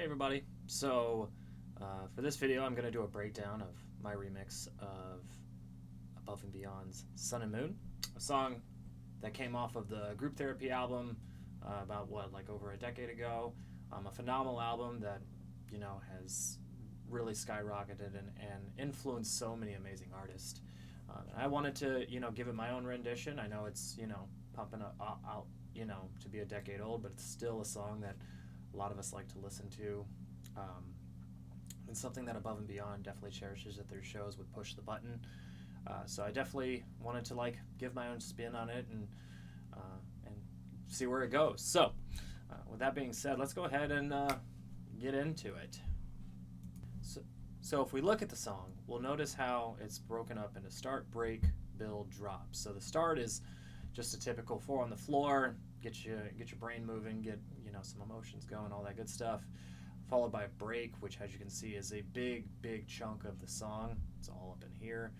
Hey everybody, so for this video I'm going to do a breakdown of my remix of Above and Beyond's Sun and Moon, a song that came off of the Group Therapy album about over a decade ago. A phenomenal album that, has really skyrocketed and influenced so many amazing artists. And I wanted to, give it my own rendition. I know it's, pumping out, to be a decade old, but it's still a song that a lot of us like to listen to. And something that Above and Beyond definitely cherishes at their shows with Push the Button. So I definitely wanted to give my own spin on it and see where it goes. So with that being said, let's go ahead and get into it. So if we look at the song, we'll notice how it's broken up into start, break, build, drop. So the start is just a typical 4 on the floor, get your brain moving, get some emotions going, all that good stuff. Followed by a break, which as you can see is a big chunk of the song. It's all up in here.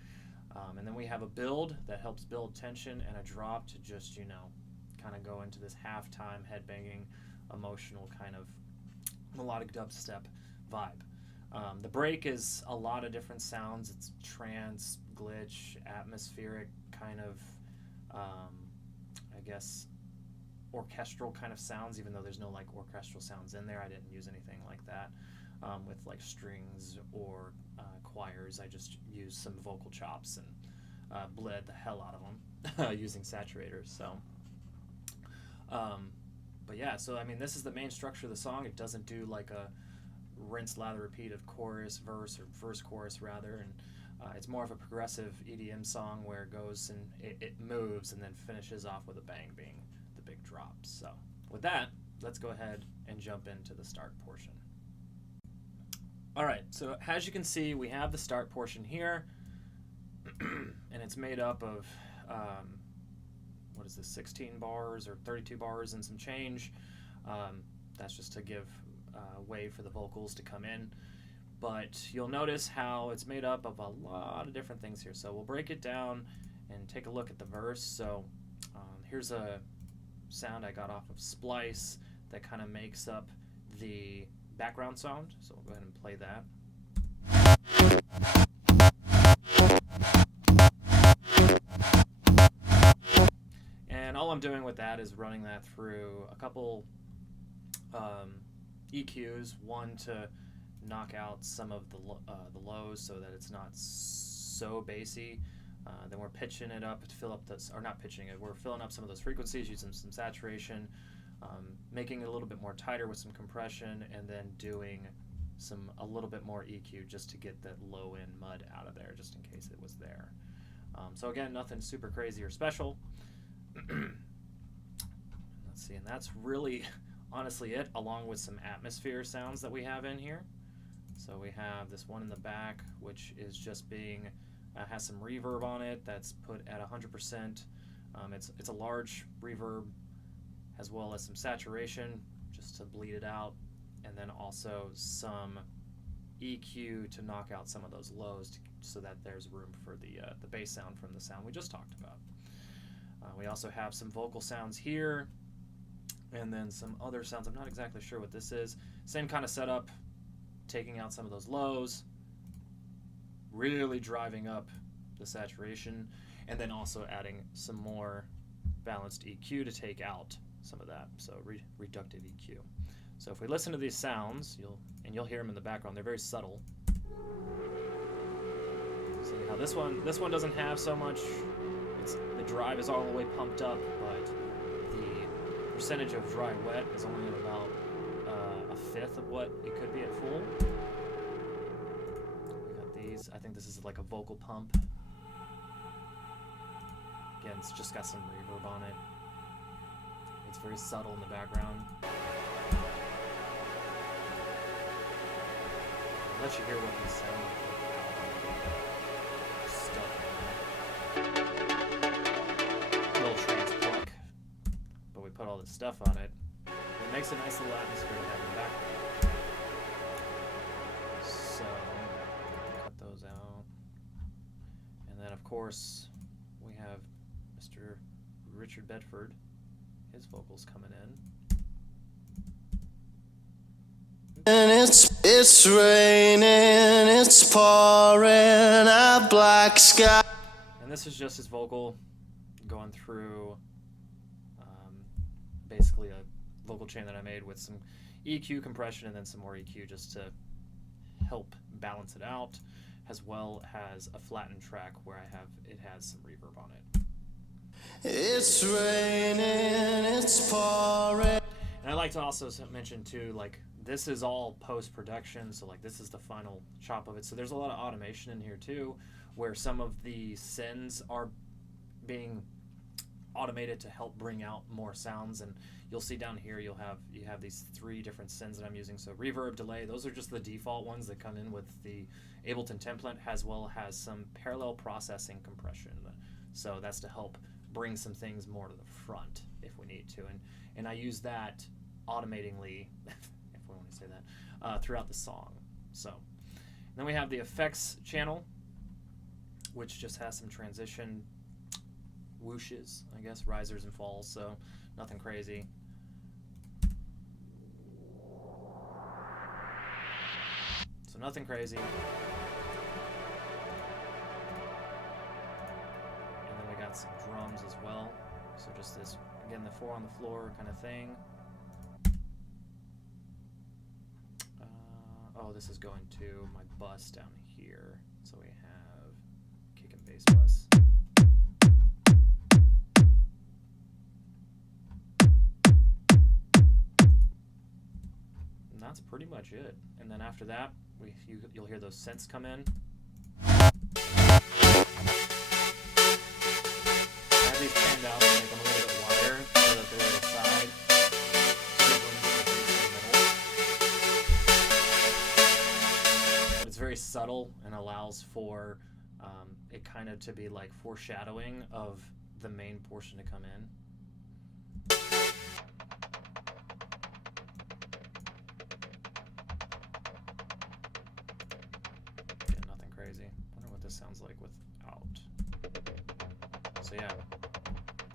And then we have a build that helps build tension, and a drop to just kind of go into this halftime headbanging, emotional kind of melodic dubstep vibe. The break is a lot of different sounds. It's trance, glitch, atmospheric kind of, I guess, orchestral kind of sounds, even though there's no orchestral sounds in there. I didn't use anything like that with strings or choirs. I just used some vocal chops and bled the hell out of them using saturators. So but yeah, so I mean, this is the main structure of the song. It doesn't do a rinse lather repeat of chorus verse, or verse chorus rather, and it's more of a progressive EDM song where it goes and it moves and then finishes off with a bang, being the big drop. So with that, let's go ahead and jump into the start portion. Alright, so as you can see, we have the start portion here, and it's made up of what is this, 16 bars or 32 bars and some change. That's just to give way for the vocals to come in. But you'll notice how it's made up of a lot of different things here. So we'll break it down and take a look at the verse. So here's a sound I got off of Splice that kind of makes up the background sound. So we'll go ahead and play that. And all I'm doing with that is running that through a couple EQs, one to knock out some of the lows so that it's not so bassy. Then we're pitching it up to fill up this, or not pitching it, we're filling up some of those frequencies using some saturation, making it a little bit more tighter with some compression, and then doing a little bit more EQ just to get that low end mud out of there, just in case it was there. So again, nothing super crazy or special. Let's see, and that's really honestly it, along with some atmosphere sounds that we have in here. So we have this one in the back, which is just being, has some reverb on it that's put at 100%. It's a large reverb, as well as some saturation just to bleed it out, and then also some EQ to knock out some of those lows so that there's room for the bass sound from the sound we just talked about. We also have some vocal sounds here, and then some other sounds. I'm not exactly sure what this is. Same kind of setup, taking out some of those lows, really driving up the saturation, and then also adding some more balanced EQ to take out some of that, so reductive EQ. So if we listen to these sounds, you'll hear them in the background. They're very subtle. See how this one doesn't have so much. The drive is all the way pumped up, but the percentage of dry wet is only at about a fifth of what it could be at full. We got these. I think this is like a vocal pump. Again, it's just got some reverb on it. It's very subtle in the background. I'll let you hear what these sound like. Put all this stuff on it. It makes a nice little atmosphere to have in the background. So cut those out. And then of course we have Mr. Richard Bedford, his vocals coming in. And it's raining, it's pouring, a black sky. And this is just his vocal going through basically a vocal chain that I made with some EQ compression and then some more EQ just to help balance it out, as well as a flattened track where it has some reverb on it. It's raining, it's pouring. And I'd like to also mention too, like, this is all post-production, so like this is the final chop of it. So there's a lot of automation in here too, where some of the sends are being automated to help bring out more sounds. And you'll see down here you have these 3 different sends that I'm using. So reverb, delay, those are just the default ones that come in with the Ableton template, as well as some parallel processing compression. So that's to help bring some things more to the front if we need to. And I use that automatingly, if we want to say that, throughout the song. So then we have the effects channel, which just has some transition whooshes, I guess, risers and falls, so nothing crazy. So nothing crazy. And then we got some drums as well. So just this, again, the 4 on the floor kind of thing. Oh, this is going to my bus down here. So we have kick and bass bus. And that's pretty much it. And then after that, you'll hear those synths come in. I have these panned out to make them a little bit wider so that they're to the side. But it's very subtle and allows for it kind of to be like foreshadowing of the main portion to come in. Sounds like without. So yeah,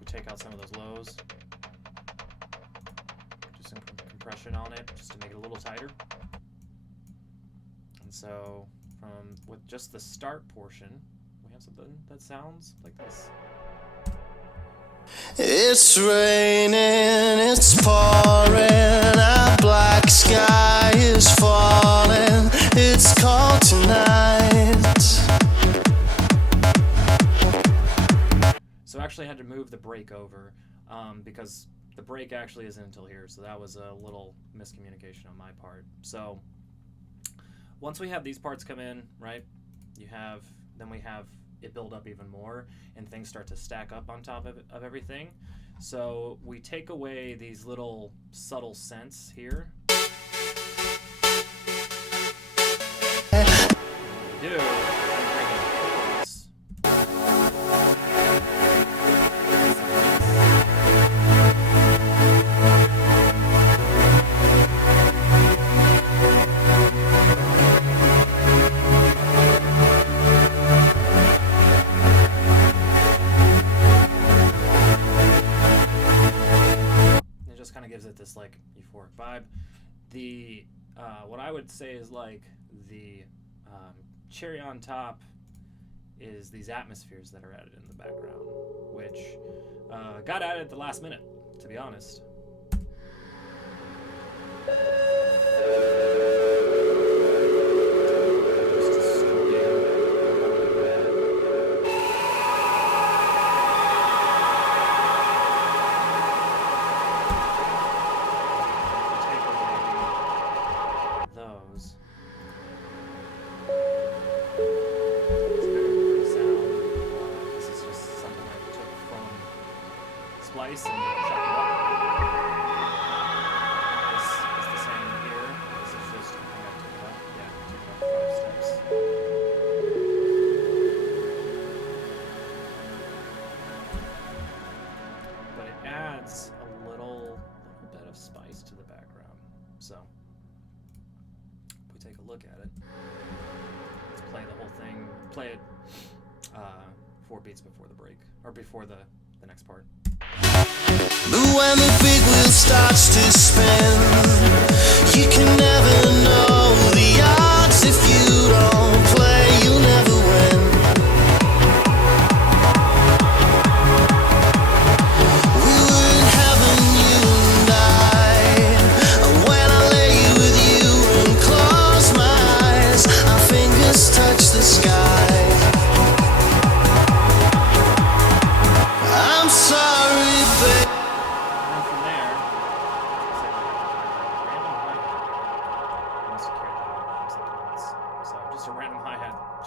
we take out some of those lows, do some compression on it just to make it a little tighter. And so with just the start portion, we have something that sounds like this. It's raining, it's pouring, a black sky is falling, it's cold tonight. So I actually had to move the break over because the break actually isn't until here, so that was a little miscommunication on my part. So once we have these parts come in, right, then we have it build up even more and things start to stack up on top of everything. So we take away these little subtle scents here. What we do, gives it this like euphoric vibe. The what I would say is like the cherry on top is these atmospheres that are added in the background, which got added at the last minute, to be honest. Splice and chop it up. This is the same here. This is just, I think I took it up. Yeah, took it up 5 steps. But it adds a little bit of spice to the background. So, if we take a look at it, let's play the whole thing. Play it 4 beats before the break, or before the next part. But when the big wheel starts to spin, you can never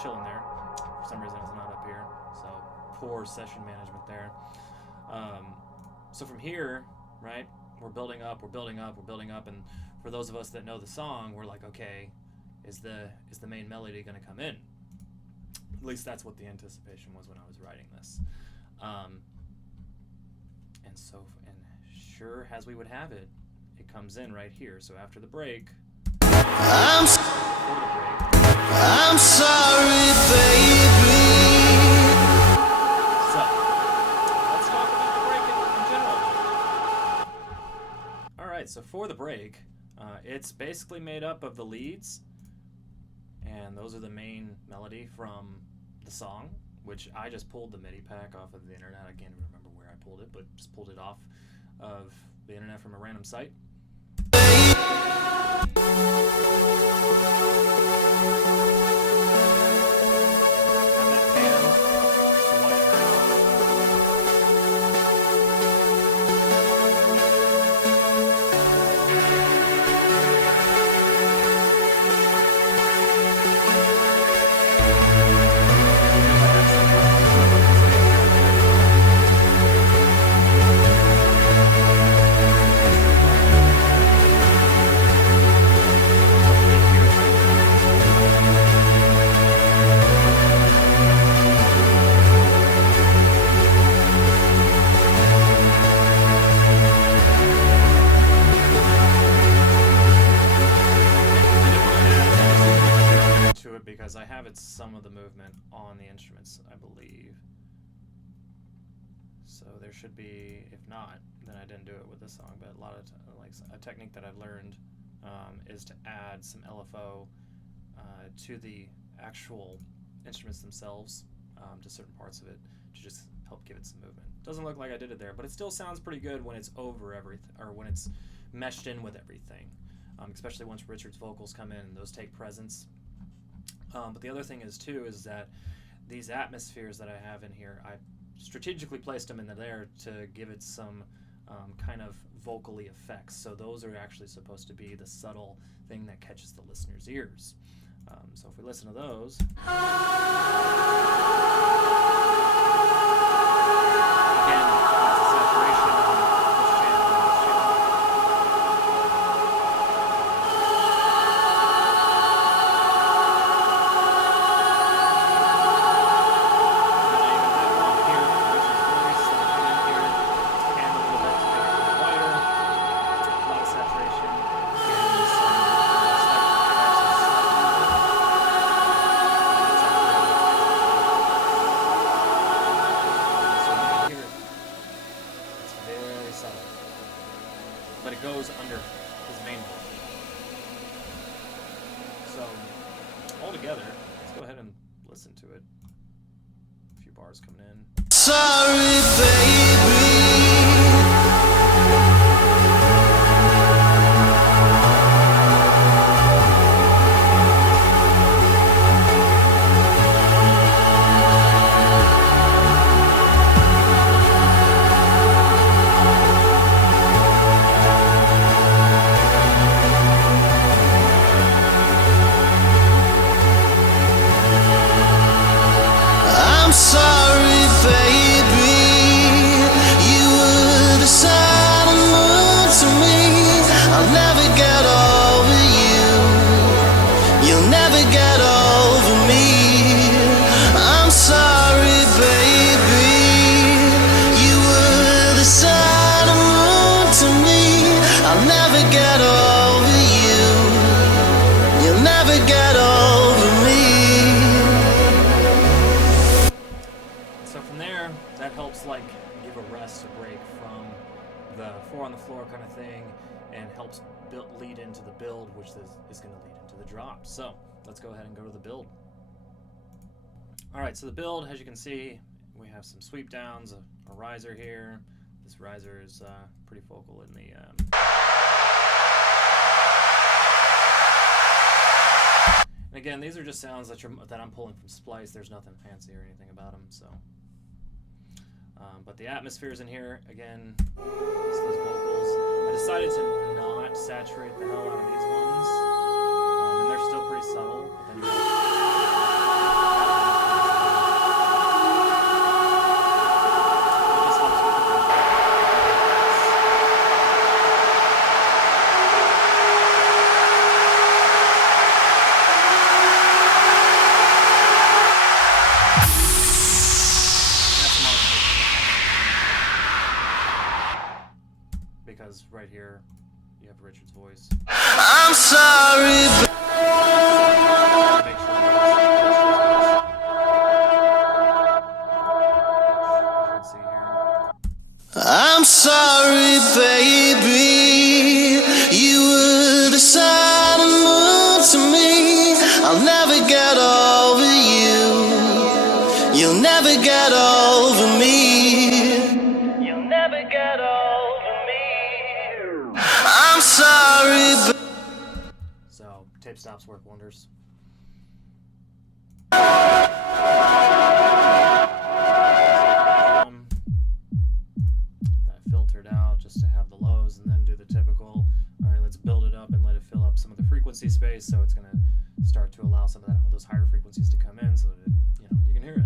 chilling there. For some reason it's not up here, so poor session management there. So from here, right, we're building up, and for those of us that know the song, we're like, okay, is the main melody going to come in? At least that's what the anticipation was when I was writing this. And sure as we would have it, it comes in right here. So after the break, I'm sorry, baby. So let's talk about the break in general. All right, so for the break, it's basically made up of the leads, and those are the main melody from the song, which I just pulled the MIDI pack off of the internet. I can't even remember where I pulled it, but just pulled it off of the internet from a random site. Because I have some of the movement on the instruments, I believe. So there should be, if not, then I didn't do it with this song. But a lot of like a technique that I've learned is to add some LFO to the actual instruments themselves, to certain parts of it, to just help give it some movement. Doesn't look like I did it there, but it still sounds pretty good when it's over everything, or when it's meshed in with everything. Especially once Richard's vocals come in and those take presence. But the other thing is that these atmospheres that I have in here, I strategically placed them in there to give it some kind of vocally effects. So those are actually supposed to be the subtle thing that catches the listener's ears. So if we listen to those. Again, lots of saturation on this channel and this channel. But it goes under his main vocal. So, all together, let's go ahead and listen to it. A few bars coming in. Sorry, baby. I'm sorry, baby. You were the sun and moon to me. I'll never get over you. You'll never get over me. I'm sorry, baby. You were the sun and moon to me. I'll never get over you. You'll never get over me. So from there, that helps like give a rest, a break from the 4 on the floor kind of thing, and helps lead into the build, which is going to lead into the drop. So let's go ahead and go to the build. All right, so the build, as you can see, we have some sweep downs, a riser here. This riser is pretty focal in the and again, these are just sounds that I'm pulling from Splice. There's nothing fancy or anything about them. So, but the atmospheres in here, again, those vocals. I decided to not saturate the hell out of these ones, and they're still pretty subtle. But then tape stops work wonders. That filtered out just to have the lows, and then do the typical, all right, let's build it up and let it fill up some of the frequency space, so it's going to start to allow some of those higher frequencies to come in, so that you can hear it.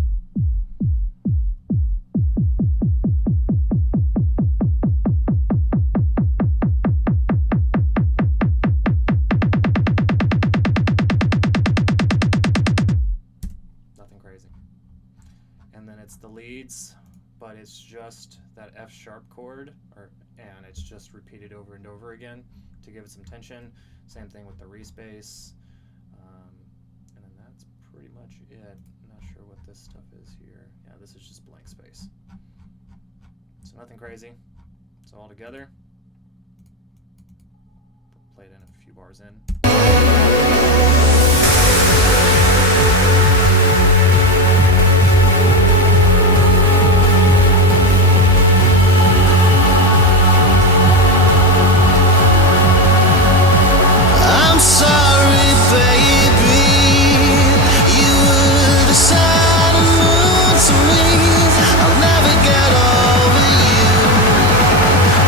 Nothing crazy. And then it's the leads, but it's just that F sharp chord, and it's just repeated over and over again to give it some tension. Same thing with the respace. And then that's pretty much it. I'm not sure what this stuff is here. Yeah, this is just blank space. So nothing crazy. So all together, play it in a few bars in. I'm sorry, baby. You were the sun and moon to me. I'll never get over you.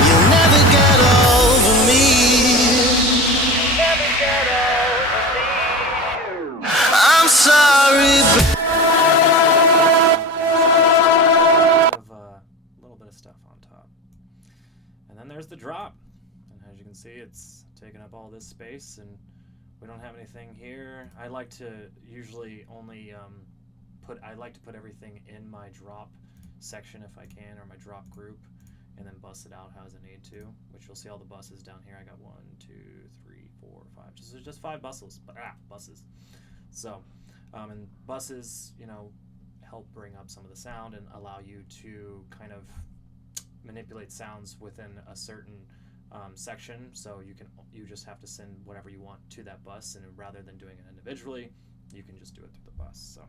You'll never get over me. Never get over me. I'm sorry, baby. Have a little bit of stuff on top. And then there's the drop. And as you can see, it's taking up all this space, and we don't have anything here. I like to usually only put everything in my drop section if I can, or my drop group, and then bust it out as I need to, which you'll see all the buses down here. I got 1, 2, 3, 4, 5, just 5 buses. So, and buses, help bring up some of the sound and allow you to kind of manipulate sounds within a certain section. So you just have to send whatever you want to that bus, and rather than doing it individually, you can just do it through the bus. So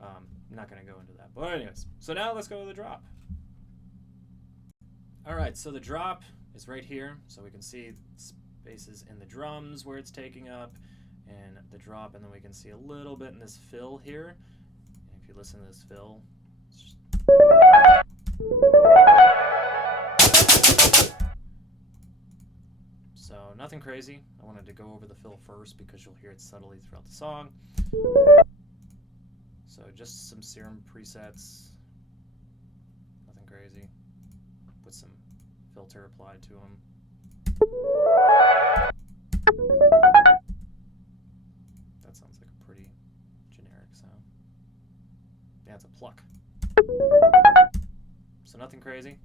I'm not going to go into that. But anyways, so now let's go to the drop. All right, so the drop is right here. So we can see spaces in the drums where it's taking up, and the drop, and then we can see a little bit in this fill here. And if you listen to this fill, it's just so nothing crazy. I wanted to go over the fill first because you'll hear it subtly throughout the song. So just some serum presets, nothing crazy, with some filter applied to them. That sounds like a pretty generic sound. Yeah, it's a pluck. So nothing crazy.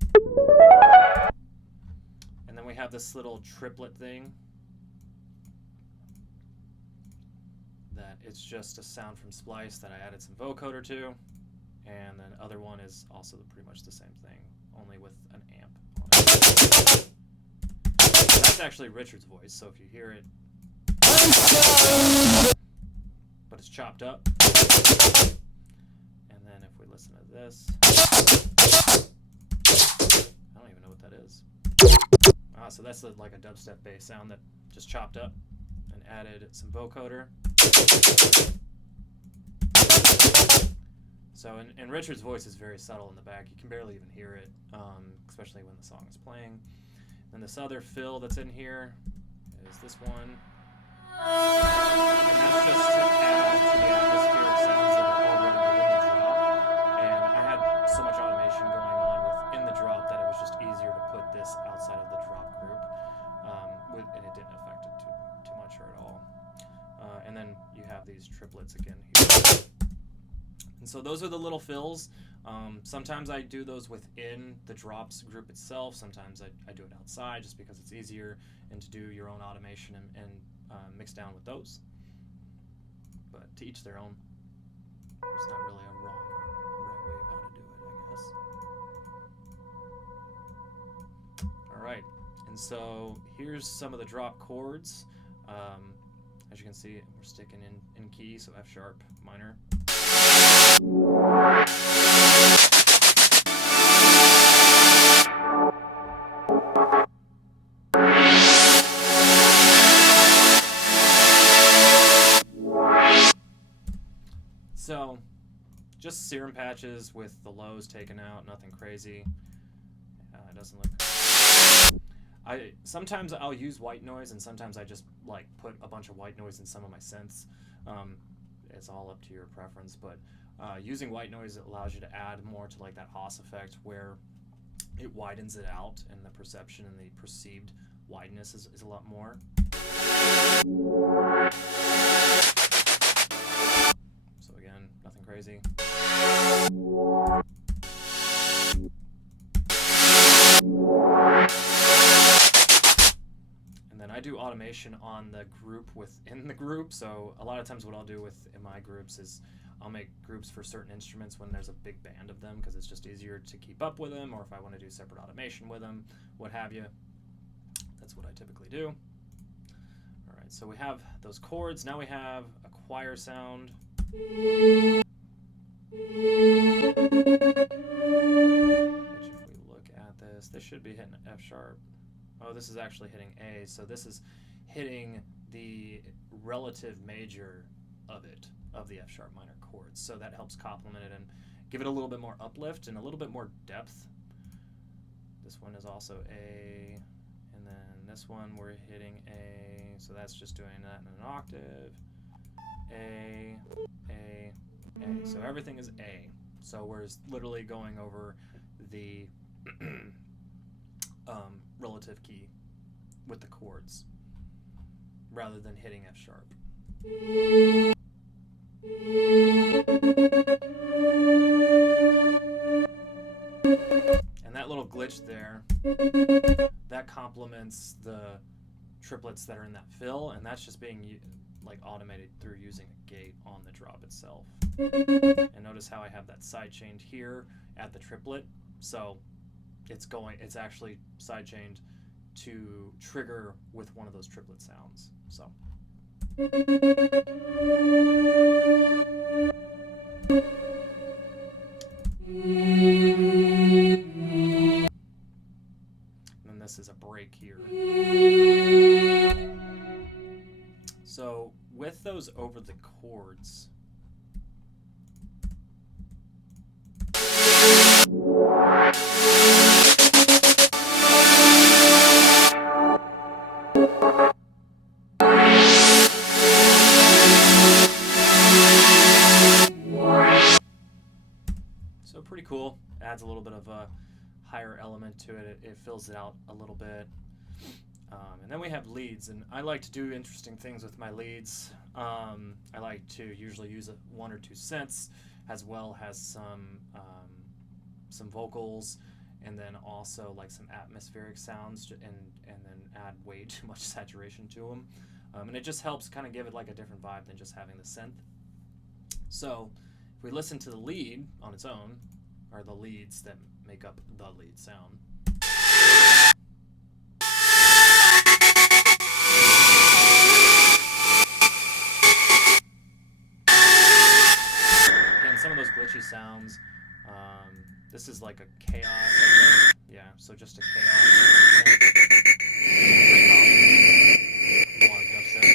And then we have this little triplet thing that it's just a sound from Splice that I added some vocoder to, and then other one is also pretty much the same thing, only with an amp on it. That's actually Richard's voice, so if you hear it, but it's chopped up. And then if we listen to this, I don't even know what that is. So that's like a dubstep bass sound that just chopped up and added some vocoder. So, and Richard's voice is very subtle in the back. You can barely even hear it, especially when the song is playing. Then this other fill that's in here is this one. And that's just to add to the atmospheric sounds that are already within the drop. And I had so much automation going on within the drop that it was just easier to put this outside of the drop group. And it didn't affect it too much or at all. And then you have these triplets again here. And so those are the little fills. Sometimes I do those within the drops group itself. Sometimes I do it outside just because it's easier, and to do your own automation and mix down with those. But to each their own. There's not really a wrong or right way of how to do it, I guess. All right. And so here's some of the drop chords. As you can see, we're sticking in key, so F sharp minor. just serum patches with the lows taken out, nothing crazy. It doesn't look... Sometimes I'll use white noise, and sometimes I just like put a bunch of white noise in some of my synths. It's all up to your preference, but using white noise, it allows you to add more to like that Haas effect, where it widens it out, and the perception and the perceived wideness is a lot more. So again, nothing crazy. And then I do automation on the group within the group. So a lot of times what I'll do in my groups is I'll make groups for certain instruments when there's a big band of them, because it's just easier to keep up with them, or if I want to do separate automation with them, what have you. That's what I typically do. All right, so we have those chords. Now we have a choir sound. Which if we look at this, this should be hitting F sharp. Oh, this is actually hitting A, so this is hitting the relative major of it, of the F sharp minor chords. So that helps complement it and give it a little bit more uplift and a little bit more depth. This one is also A, and then this one we're hitting A, so that's just doing that in an octave. A, A, A. So everything is A. So we're literally going over the relative key with the chords rather than hitting F sharp. And that little glitch there, that complements the triplets that are in that fill, and that's just being like automated through using a gate on the drop itself. And notice how I have that side chained here at the triplet, so it's actually side chained to trigger with one of those triplet sounds. So and this is a break here. So with those over the chords, so pretty cool. Adds a little bit of a higher element to it. It fills it out a little bit. And then we have leads, and I like to do interesting things with my leads. I like to usually use one or two synths, as well as some vocals, and then also like some atmospheric sounds, and then add way too much saturation to them. And it just helps kind of give it like a different vibe than just having the synth. So if we listen to the lead on its own, or the leads that make up the lead sound, again, some of those glitchy sounds. This is like a chaos, I think. Yeah, so just a chaos. Melodic Dubstep.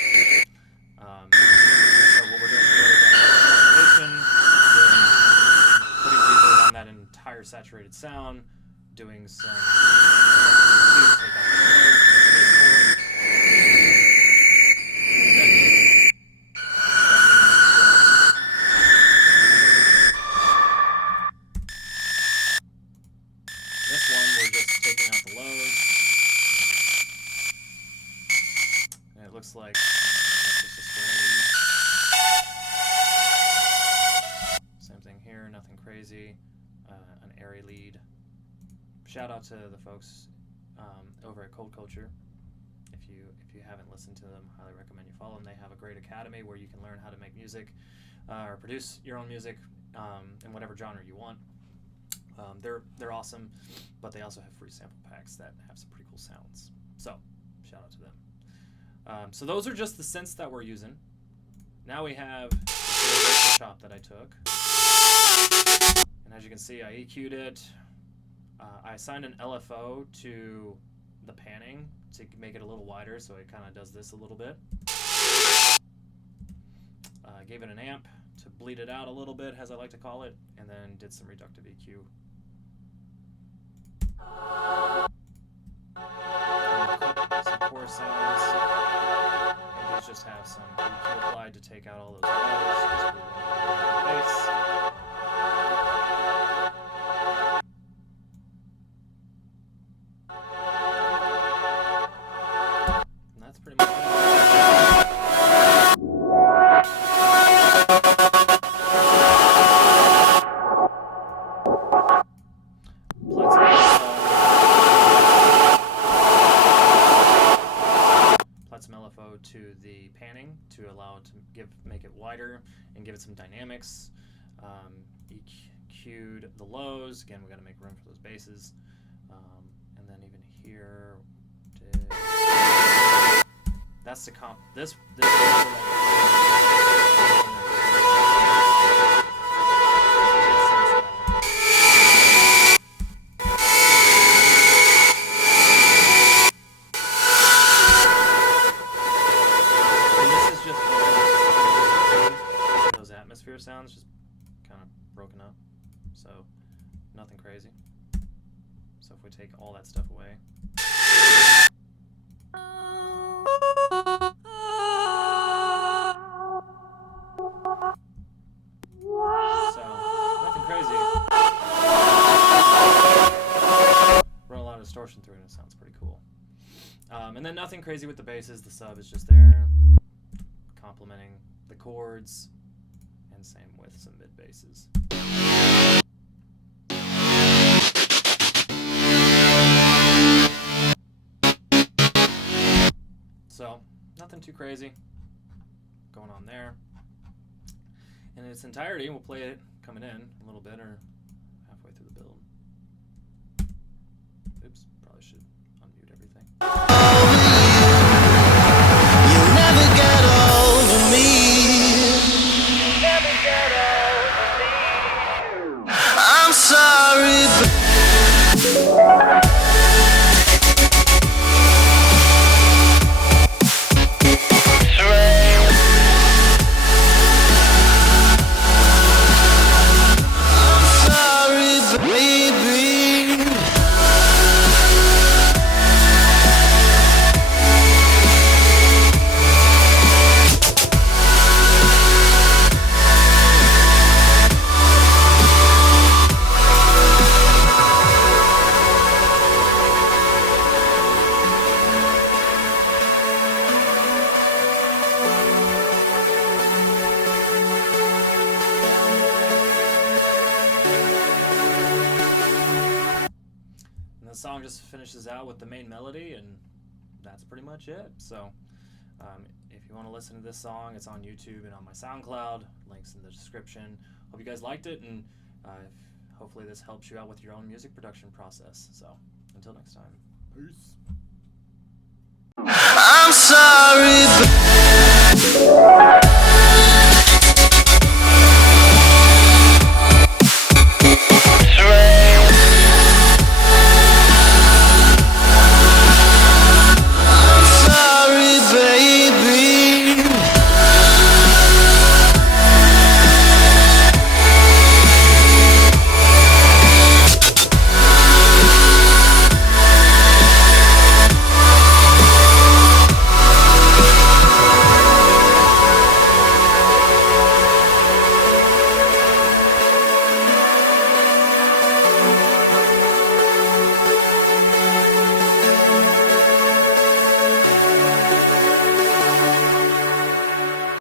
So what we're doing here is saturation, putting reverb on that entire saturated sound, doing some take out the low, this one we're just taking out the lows, and it looks like that's just a square lead. Same thing here, nothing crazy. An airy lead. Shout out to the folks over at Cold Culture. If you haven't listened to them, highly recommend you follow them. They have a great academy where you can learn how to make music or produce your own music in whatever genre you want. They're awesome, but they also have free sample packs that have some pretty cool sounds. So shout out to them. So those are just the synths that we're using. Now we have the shop that I took, and as you can see, I EQ'd it. I assigned an LFO to the panning to make it a little wider, so it kind of does this a little bit. Gave it an amp to bleed it out a little bit, as I like to call it, and then did some reductive EQ. Some chorus sounds, and these just have some EQ applied to take out all those lows. Bass. And that's pretty much it. To the panning to allow it to make it wider and give it some dynamics. EQ'd the lows. Again, we got to make room for those basses. And then even here, that's the comp. This sounds just kind of broken up, so nothing crazy. So if we take all that stuff away, so nothing crazy. Run a lot of distortion through it and it sounds pretty cool. And then nothing crazy with the basses. The sub is just there complementing the chords. And same with some mid basses. So nothing too crazy going on there. In its entirety, we'll play it coming in a little bit or halfway through the build. Oops, probably should unmute everything. You'll never get over me. I'm sorry, but the song just finishes out with the main melody, and that's pretty much it. So if you want to listen to this song, it's on YouTube and on my SoundCloud. Links in the description. Hope you guys liked it, and hopefully this helps you out with your own music production process. So until next time, peace. I'm sorry, but